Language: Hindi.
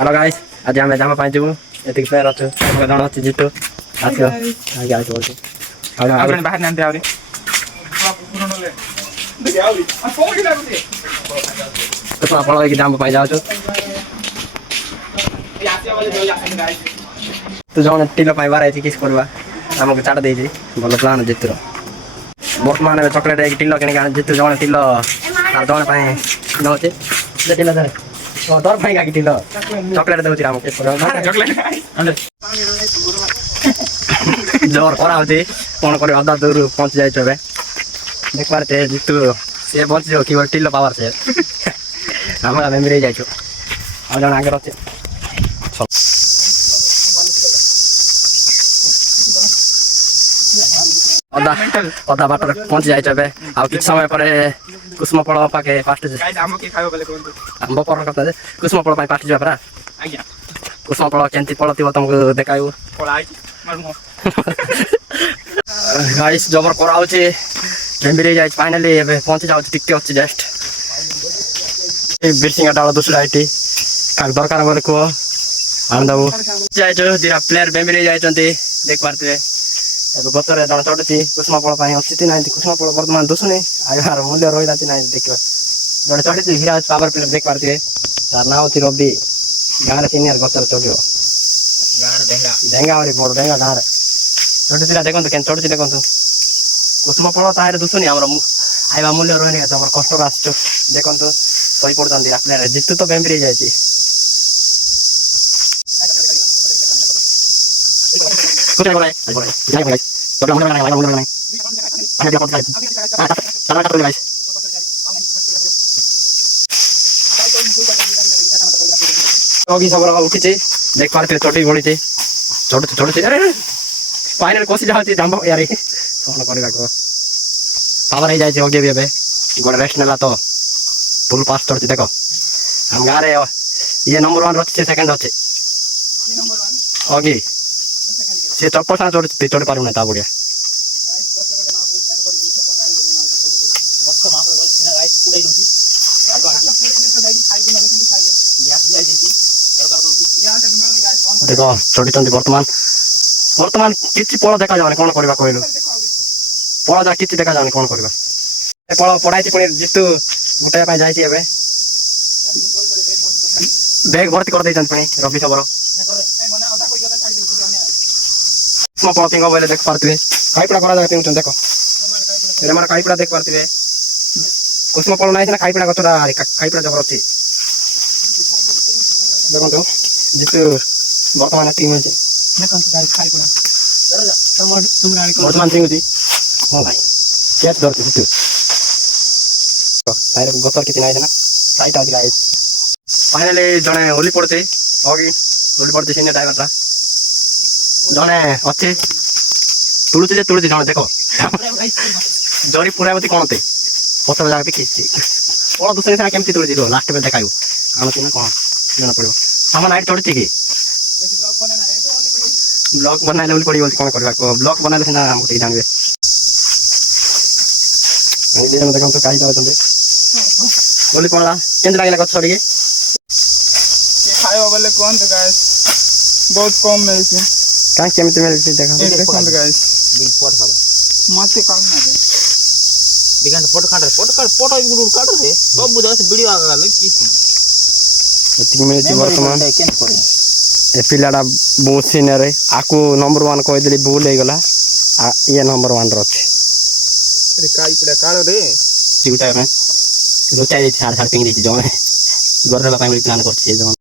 हेलो गाइस आज आम जामा पाई जीवु एतिक प्लेयर अच्छे जन अच्छे जितु आसियो आगे आगे बोलते आपण बाहेर नांते आवरे तो आपण की जाम पाई जाओ तू जौन टिलो पाई बार किस करवा हमको चाट दे भल प्लान जितुर बर्तमान चॉकलेट एक टिलो किन जितु जौन टिलो जौन नौचे टिलो धरे तोर पाई का टिलो चॉकलेट दउची हमको चॉकलेट जोर करा होती कौन करे अदा दूर पहुंच जाए छबे देख पारते जितु से पहुंच जो की टिलो पावर से हमरा मेमोरी जाय छ आ जण आगे रहते अदा अदा बाटर पहुंच जाए छबे आ किछ समय पर कुसुम पड़ पाके फास्ट गाइस आम के खायो बोले कोन आंब पर कथा जे कुसुम पड़ पाई फास्ट जा परा आज्ञा कुसुम पड़ केंती पड़तिबो तुमको देखायो पळाई मारमो गाइस जबर कराउ छे मेमोरी जाय फाइनली एबे पहुंच जाउ टिकटे अछि जस्ट ए बिरसिंगा डाला दूसरा आईटी काक दरकार बोले को आम दाबू जाय जो दिरा प्लेयर मेमोरी जाय चंती देख पारते एबे गतरे जण चढती कुसुम पड़ पाई अछि ति नाही कुसुम पड़ वर्तमान दुसुनी आयार मूल्य रोइला ति नाही देखियो जण चढती हिराज पावर प्लेयर देख पारते तार नाम थी रवि गारे सीनियर गतर चढियो गार डेंगा डेंगा वाली बड़ डेंगा गारे चढतीला देखंतु केन चढती देखंतु कुसुम पड़ तारे दुसुनी हमर आइबा मूल्य रोइने जबर कष्ट आछो देखंतु सही पड़तन दिरा प्लेयर जितु तो मेमोरी जाय छी कुछ बोले जाय भाई तो हम नहीं आने दिया पड़ जाए चला कर गाइस ओगी सब उठी छी देख पारते छोटी बड़ी छी छोटी अरे फाइनल कोसी जाउती जांबो यार फोन करबा को पावर ही जाय छी ओगे भी गोड़ रेस्ट नेला तो फुल पास चढ़ती देखो हम गारे ये नंबर 1 रछि सेकंड अछि ये नंबर 1 ओगे से चप्पल सा चढ़ती चढ़ पारु ना ता बढ़िया देखो चढ़ी चंदी वर्तमान किछि पळ देखा जाने कोन करबा कहलो पळ जा किछि देखा जाने कोन करबा ए पळ पढाई छी पण जितु गुटाय पाई जाय छी एबे बैग भर्ती कर दैछन पनि रवि खबर स्म पळतिंग बोले देख पारतबे काईपडा करा जाते उठन देखो रे मार काईपडा देख पारतबे कुसुम पळ नाही ना काईपडा गतरा काईपडा जबर अछि देखो तो जितु वर्तमान टीम अछि देखो तो गाइस काईपडा वर्तमान टीम अछि हां भाई कैच धरते जितु तारे गतर किति नाही ना साइट आउट गाइस फाइनली जने होली पड़ते होगी होली पड़ते सीनियर ड्राइवर ता जने अच्छे तुलुती जने देखो जरी पुरावती कोनते पथर जागते किछि और दूसरे से केमती तुलुती रो लास्ट में देखायो हम तिना कोन जना पड़ो हम नाइट चढ़ती की ब्लॉग बनाइले होली पड़ी बोलती कोन करबा को ब्लॉग बनाइले सिना हम ठीक जानबे ये देखो तो काई जावतंदे होली पड़ला केन लागला कछ छड़ी के खायो बोले कोन तो गाइस बहुत कम मिलছে काई केमती मिलছে देखो देखो तो गाइस बिग पोट काढ मते काम ना रे बिगान पोट काढ पोट गुडू काढ रे सब बुझा से वीडियो आगा ल की एतिक मिलছে वर्तमान केन करे ए पिलाडा बहुत सीनियर है आकु नंबर 1 कह देली भूल हे गला ये नंबर 1 रो छै रे काई पडा काढ रे दिउटा में रोचाई छाड़ छाड़ पिंग दी जो गरला पाई प्लान करछि जो